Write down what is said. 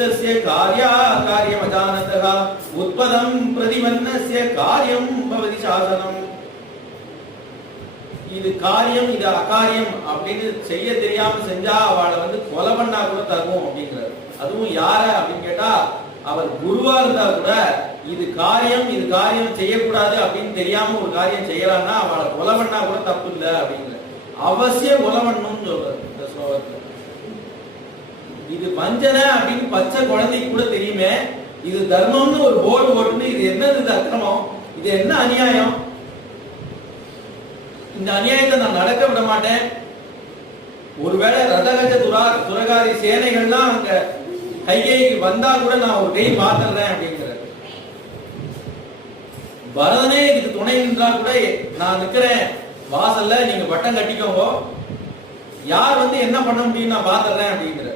வித்தஸ்ய கார்யா காரியம் அஜானதஹ உத்பதம் பிரதிமன்னஸ்ய காரியம் பவதி சாசனம். இது காரியம் இது அகாரியம் அப்படின்னு செய்ய தெரியாம செஞ்சா அவளை வந்து கொலை பண்ணா கூட தகும் அப்படிங்கிறார். அதுவும் யார அப்படின்னு கேட்டா அவர் குருவா இருந்தா கூட இது காரியம் செய்யக்கூடாது அப்படின்னு தெரியாம ஒரு காரியம் செய்யறான்னா அவளை கொலை பண்ணா கூட தப்பு இல்லை அப்படிங்கிற அவசியம் கொலை பண்ணணும்னு சொல்றாரு இந்த ஸ்லோகத்துல. இது வஞ்சனை அப்படின்னு பச்சை குழந்தைக்கு கூட தெரியுமே, இது தர்மம்னு ஒரு போர்டு போட்டுன்னு இது என்னது இது அக்கிரமம், இது என்ன அநியாயம், இந்த அநியாயத்தை நான் நடக்க விட மாட்டேன். ஒருவேளை ரதகஜ துரகாரி சேனைகள்லாம் அங்க கைகேயிக்கு வந்தா கூட நான் ஒரு கை பார்த்துறேன் அப்படிங்கிற பரதனே இதுக்கு துணை நின்றா கூட நான் நிக்கிறேன் வாசல்ல, நீங்க பட்டம் கட்டிக்கோங்க, யார் வந்து என்ன பண்ண முடியும் நான் பார்த்துறேன் அப்படிங்கிற